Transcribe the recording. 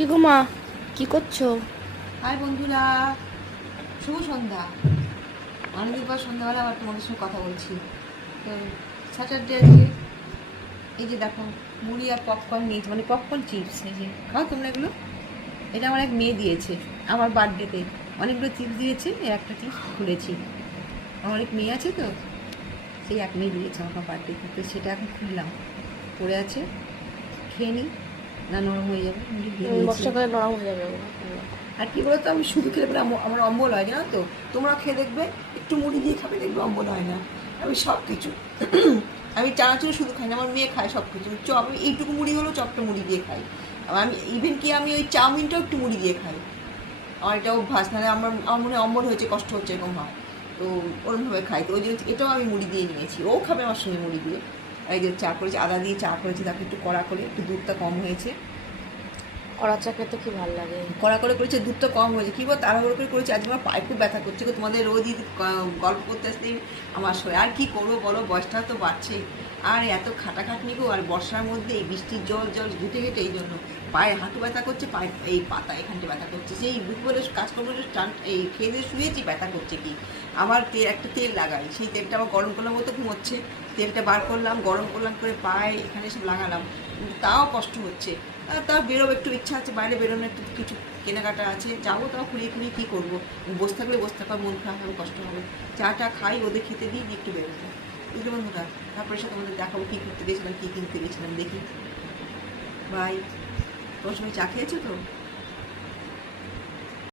কি গো মা, কি করছো? হাই বন্ধুরা, শুভ সন্ধ্যা। অনেকদিন পর সন্ধ্যাবেলা আবার তোমাদের সঙ্গে কথা বলছি। তো স্যাটারডে আজকে এই যে দেখো মুড়ি আর পপকর্ন নিয়েছি, মানে পপকর্ন চিপস। এই যে খাও তোমরা এগুলো। এটা আমার এক মেয়ে দিয়েছে আমার বার্থডেতে। অনেকগুলো চিপস দিয়েছে, একটা চিপস খুলেছি। আমার এক মেয়ে আছে তো, সেই এক মেয়ে দিয়েছে আমার বার্থডেতে। তো সেটা এখন খুললাম, পড়ে আছে। খেয়ে নিই, না নরম হয়ে যাবে। মুড়ি দিয়ে দিয়েছি। বর্ষাকালে নরম হয়ে যাবে ওগুলো। আর কি বলতো, আমি শুধু খেলে পরে আমার অম্বল হয়, জানো তো। তোমরা খেয়ে দেখবে, একটু মুড়ি দিয়ে খাবে, দেখবে অম্বল হয় না। আমি সব কিছু আমি চানাচুর শুধু খাই না, আমার মেয়ে খায় সব কিছু। চপ, আমি এইটুকু মুড়ি হলো চপটা মুড়ি দিয়ে খাই। আবার আমি ইভেন কি আমি ওই চাউমিনটাও একটু মুড়ি দিয়ে খাই। আমার এটা অভ্যাস, নাহলে আমার মনে হয় অম্বল হয়েছে, কষ্ট হচ্ছে, এরকম হয়। তো ওরমভাবে খাই। তো ওই যে এটাও আমি মুড়ি দিয়ে নিয়েছি, ও খাবে আমার সঙ্গে মুড়ি দিয়ে। আর এই যে চা করেছি, আদা দিয়ে চা করেছি, তাকে একটু কড়া করে, একটু দুধটা কম হয়েছে। কড়া চা খেতে কি ভালো লাগে। কড়া করে করেছে, দুধটা কম হয়েছে। কী বল, তাড়াহুড়ো করে করেছি। আজকে আমার পায়ে খুব ব্যথা করছে গো। তোমাদের রোজই গল্প করতে আসতেই আমার শরীর, আর কি করবো বলো, বয়সটা তো বাড়ছে। আর এত খাটাখাটনি গো, আর বর্ষার মধ্যে এই বৃষ্টির জল জল ঘেটে ঘেটে এই জন্য পায়ে হাঁটু ব্যথা করছে, পায়ে এই পাতা এখানটা ব্যথা করছে। সেই দুপুরে কাজকর্ম এই খেয়ে দিয়ে শুয়েছি, ব্যথা করছে কি। আমার একটা তেল লাগাই, সেই তেলটা আমার গরম করলাম, মতো ঘুমোচ্ছে। তেলটা বার করলাম, গরম করলাম করে পায়ে এখানে সব লাগালাম, তাও কষ্ট হচ্ছে। তাও বেরোবো, একটু ইচ্ছা আছে বাইরে বেরোনো, একটু কিছু কেনাকাটা আছে, যাবো। তাও খুঁড়িয়ে খুঁড়িয়ে কী করবো, বসে থাকলে বসে থাকা, মন খারাপ হবে, কষ্ট হবে। চাটা খাই, ওদের খেতে দিই, একটু বেরোবো, বুঝলে বন্ধুরা। তারপরে সাথে তোমাদের দেখাবো কী করতে গেছিলাম, কী কিনতে গেছিলাম, দেখি। বাই। তোমার সঙ্গে চা খেয়েছো তো?